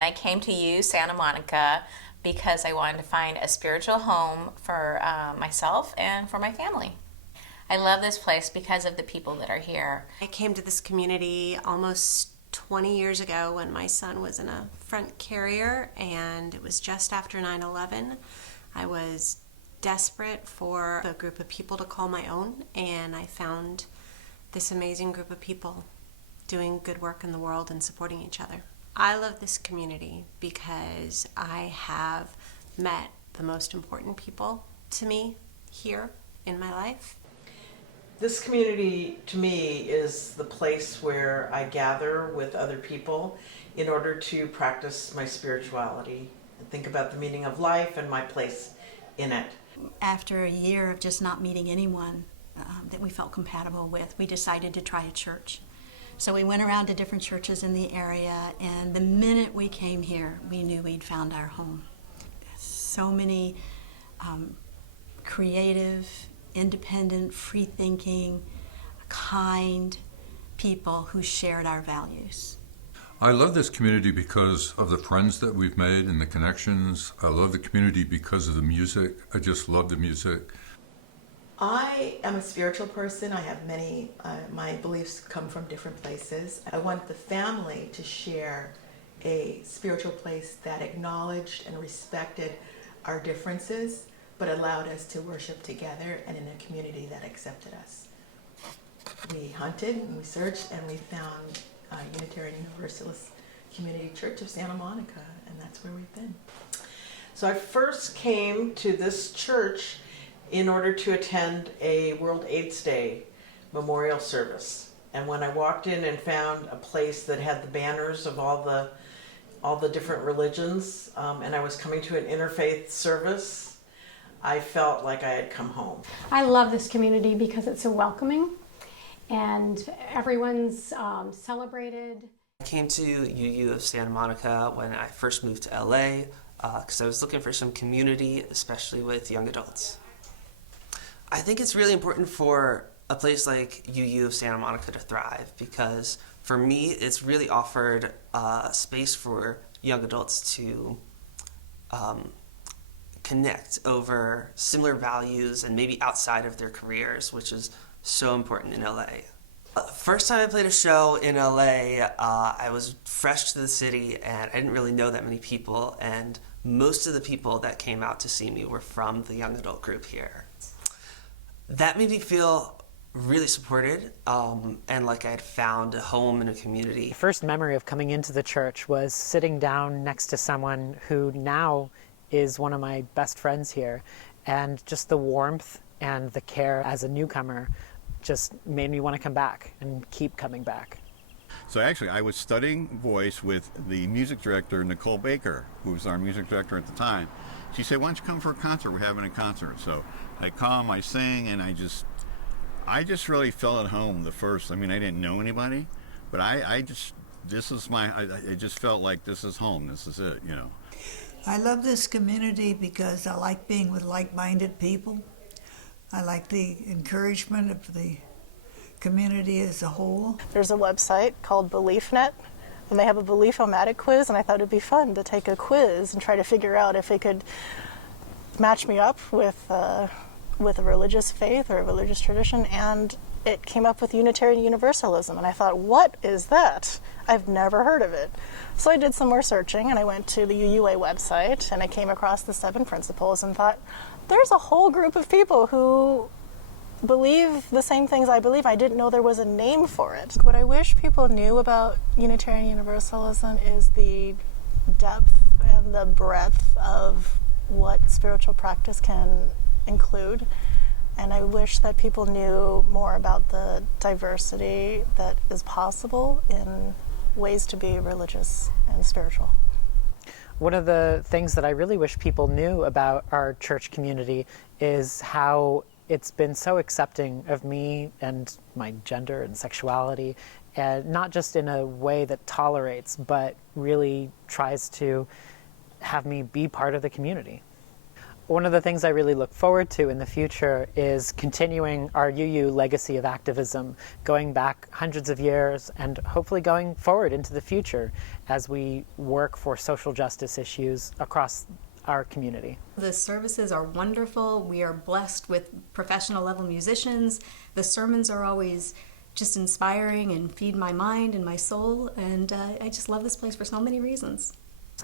I came to Santa Monica because I wanted to find a spiritual home for myself and for my family. I love this place because of the people that are here. I came to this community almost 20 years ago when my son was in a front carrier, and it was just after 9/11. I was desperate for a group of people to call my own, and I found this amazing group of people doing good work in the world and supporting each other. I love this community because I have met the most important people to me here in my life. This community, to me, is the place where I gather with other people in order to practice my spirituality and think about the meaning of life and my place in it. After a year of just not meeting anyone that we felt compatible with, we decided to try a church. So we went around to different churches in the area, and the minute we came here, we knew we'd found our home. So many creative, independent, free-thinking, kind people who shared our values. I love this community because of the friends that we've made and the connections. I love the community because of the music. I just love the music. I am a spiritual person. I have many, my beliefs come from different places. I want the family to share a spiritual place that acknowledged and respected our differences, but allowed us to worship together and in a community that accepted us. We hunted and we searched and we found Unitarian Universalist Community Church of Santa Monica, and that's where we've been. So I first came to this church in order to attend a World AIDS Day memorial service. And when I walked in and found a place that had the banners of all the different religions, and I was coming to an interfaith service, I felt like I had come home. I love this community because it's so welcoming and everyone's celebrated. I came to UU of Santa Monica when I first moved to LA because I was looking for some community, especially with young adults. I think it's really important for a place like UU of Santa Monica to thrive because for me it's really offered a space for young adults to connect over similar values and maybe outside of their careers, which is so important in LA. First time I played a show in LA, I was fresh to the city and I didn't really know that many people, and most of the people that came out to see me were from the young adult group here. That made me feel really supported and like I had found a home in a community. The first memory of coming into the church was sitting down next to someone who now is one of my best friends here, and just the warmth and the care as a newcomer just made me want to come back and keep coming back. So actually I was studying voice with the music director, Nicole Baker, who was our music director at the time. She said, why don't you come for a concert? We're having a concert. So I come, I sing, and I just really felt at home the first. I mean, I didn't know anybody, but I just felt like this is home. This is it, you know. I love this community because I like being with like-minded people. I like the encouragement of the community as a whole. There's a website called BeliefNet, and they have a Belief-O-Matic quiz, and I thought it'd be fun to take a quiz and try to figure out if it could match me up with a religious faith or a religious tradition, and it came up with Unitarian Universalism, and I thought, what is that? I've never heard of it. So I did some more searching, and I went to the UUA website, and I came across the 7 principles and thought, there's a whole group of people who believe the same things I believe. I didn't know there was a name for it. What I wish people knew about Unitarian Universalism is the depth and the breadth of what spiritual practice can include. And I wish that people knew more about the diversity that is possible in ways to be religious and spiritual. One of the things that I really wish people knew about our church community is how it's been so accepting of me and my gender and sexuality, and not just in a way that tolerates, but really tries to have me be part of the community. One of the things I really look forward to in the future is continuing our UU legacy of activism, going back hundreds of years and hopefully going forward into the future as we work for social justice issues across our community. The services are wonderful. We are blessed with professional level musicians. The sermons are always just inspiring and feed my mind and my soul, and I just love this place for so many reasons.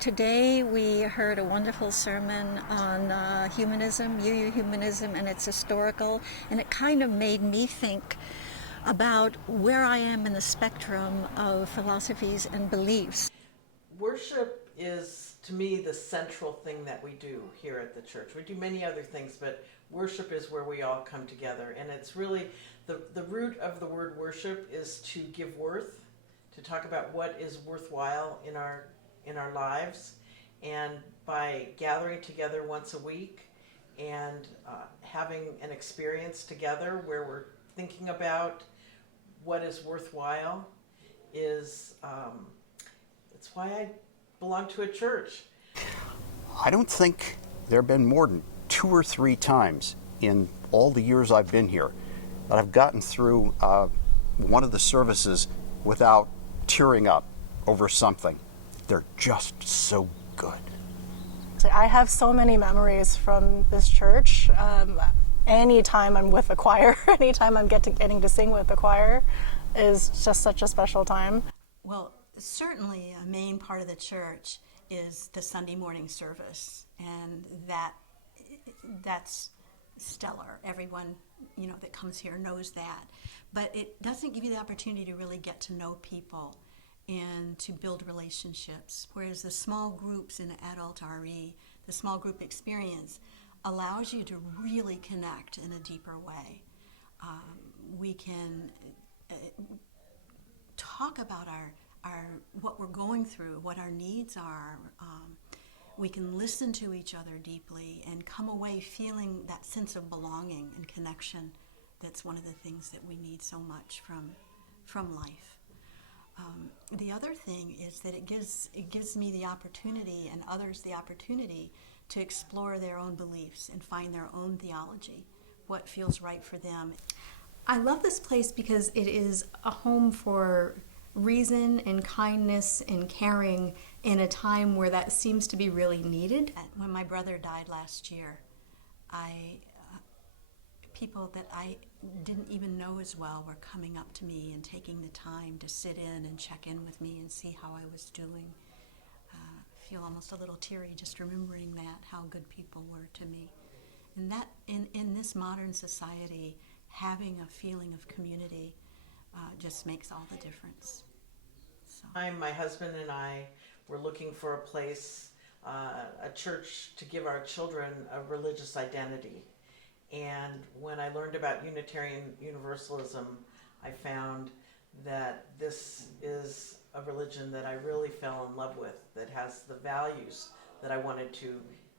Today we heard a wonderful sermon on humanism, UU humanism, and it's historical, and it kind of made me think about where I am in the spectrum of philosophies and beliefs. Worship is, to me, the central thing that we do here at the church. We do many other things, but worship is where we all come together, and it's really the root of the word worship is to give worth, to talk about what is worthwhile in our lives, and by gathering together once a week and having an experience together where we're thinking about what is worthwhile is it's why I belong to a church. I don't think there have been more than 2 or 3 times in all the years I've been here that I've gotten through one of the services without tearing up over something. They're just so good. I have so many memories from this church. Anytime I'm with the choir, anytime I'm getting to sing with the choir is just such a special time. Well, certainly a main part of the church is the Sunday morning service, and that's stellar. Everyone, that comes here knows that. But it doesn't give you the opportunity to really get to know people and to build relationships, whereas the small groups in adult RE, the small group experience, allows you to really connect in a deeper way. We can talk about our what we're going through, what our needs are. We can listen to each other deeply and come away feeling that sense of belonging and connection. That's one of the things that we need so much from life. The other thing is that it gives me the opportunity and others the opportunity to explore their own beliefs and find their own theology, what feels right for them. I love this place because it is a home for reason and kindness and caring in a time where that seems to be really needed. When my brother died last year, people that I didn't even know as well were coming up to me and taking the time to sit in and check in with me and see how I was doing. I feel almost a little teary just remembering that, how good people were to me. And that in this modern society, having a feeling of community just makes all the difference. So. My husband and I were looking for a place, a church to give our children a religious identity. And when I learned about Unitarian Universalism, I found that this is a religion that I really fell in love with, that has the values that I wanted to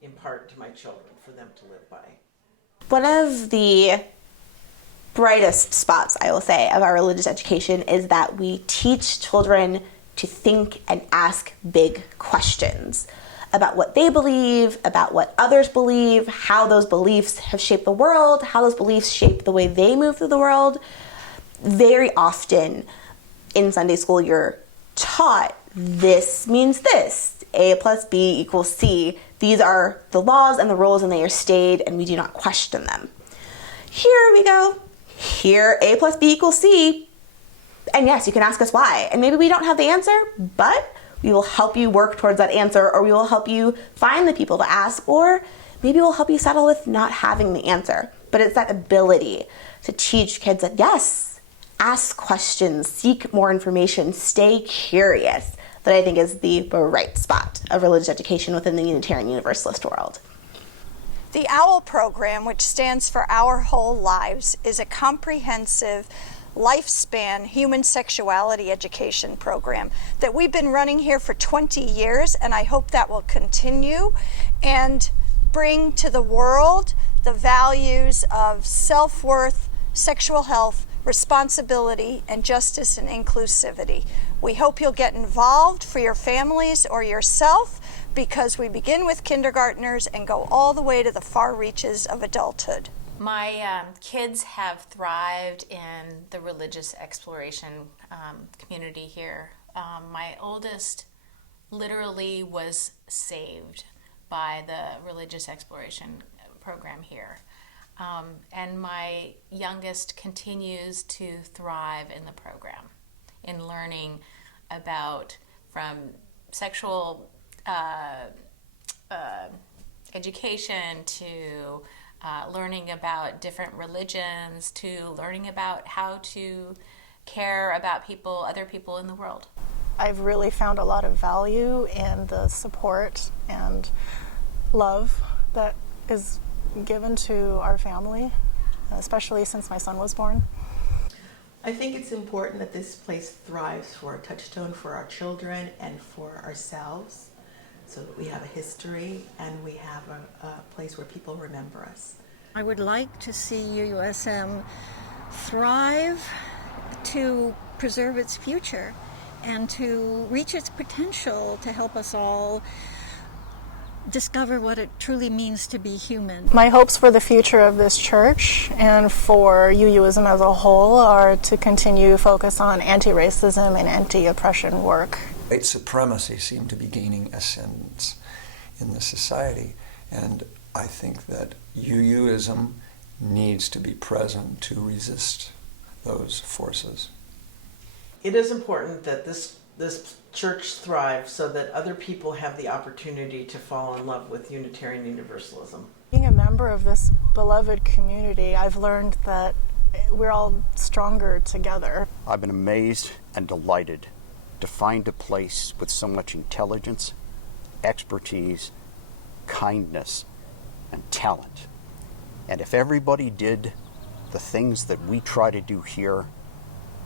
impart to my children for them to live by. One of the brightest spots, I will say, of our religious education is that we teach children to think and ask big questions about what they believe, about what others believe, how those beliefs have shaped the world, how those beliefs shape the way they move through the world. Very often in Sunday school, you're taught this means this, A plus B equals C. These are the laws and the rules, and they are stated, and we do not question them. Here we go. Here, A plus B equals C. And yes, you can ask us why. And maybe we don't have the answer, but we will help you work towards that answer, or we will help you find the people to ask, or maybe we'll help you settle with not having the answer. But it's that ability to teach kids that, yes, ask questions, seek more information, stay curious, that I think is the bright spot of religious education within the Unitarian Universalist world. The OWL program, which stands for Our Whole Lives, is a comprehensive lifespan human sexuality education program that we've been running here for 20 years, and I hope that will continue and bring to the world the values of self-worth, sexual health, responsibility, and justice and inclusivity. We hope you'll get involved for your families or yourself because we begin with kindergartners and go all the way to the far reaches of adulthood. My kids have thrived in the religious exploration community here. My oldest literally was saved by the religious exploration program here. And my youngest continues to thrive in the program, in learning about from sexual education to learning about different religions to learning about how to care about people, other people in the world. I've really found a lot of value in the support and love that is given to our family, especially since my son was born. I think it's important that this place thrives for a touchstone for our children and for ourselves, so that we have a history and we have a place where people remember us. I would like to see UUSM thrive to preserve its future and to reach its potential to help us all discover what it truly means to be human. My hopes for the future of this church and for UUism as a whole are to continue to focus on anti-racism and anti-oppression work. White supremacy seemed to be gaining ascendance in the society, and I think that UUism needs to be present to resist those forces. It is important that this church thrives so that other people have the opportunity to fall in love with Unitarian Universalism. Being a member of this beloved community, I've learned that we're all stronger together. I've been amazed and delighted to find a place with so much intelligence, expertise, kindness, and talent. And if everybody did the things that we try to do here,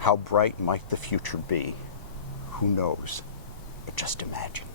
how bright might the future be? Who knows? But just imagine.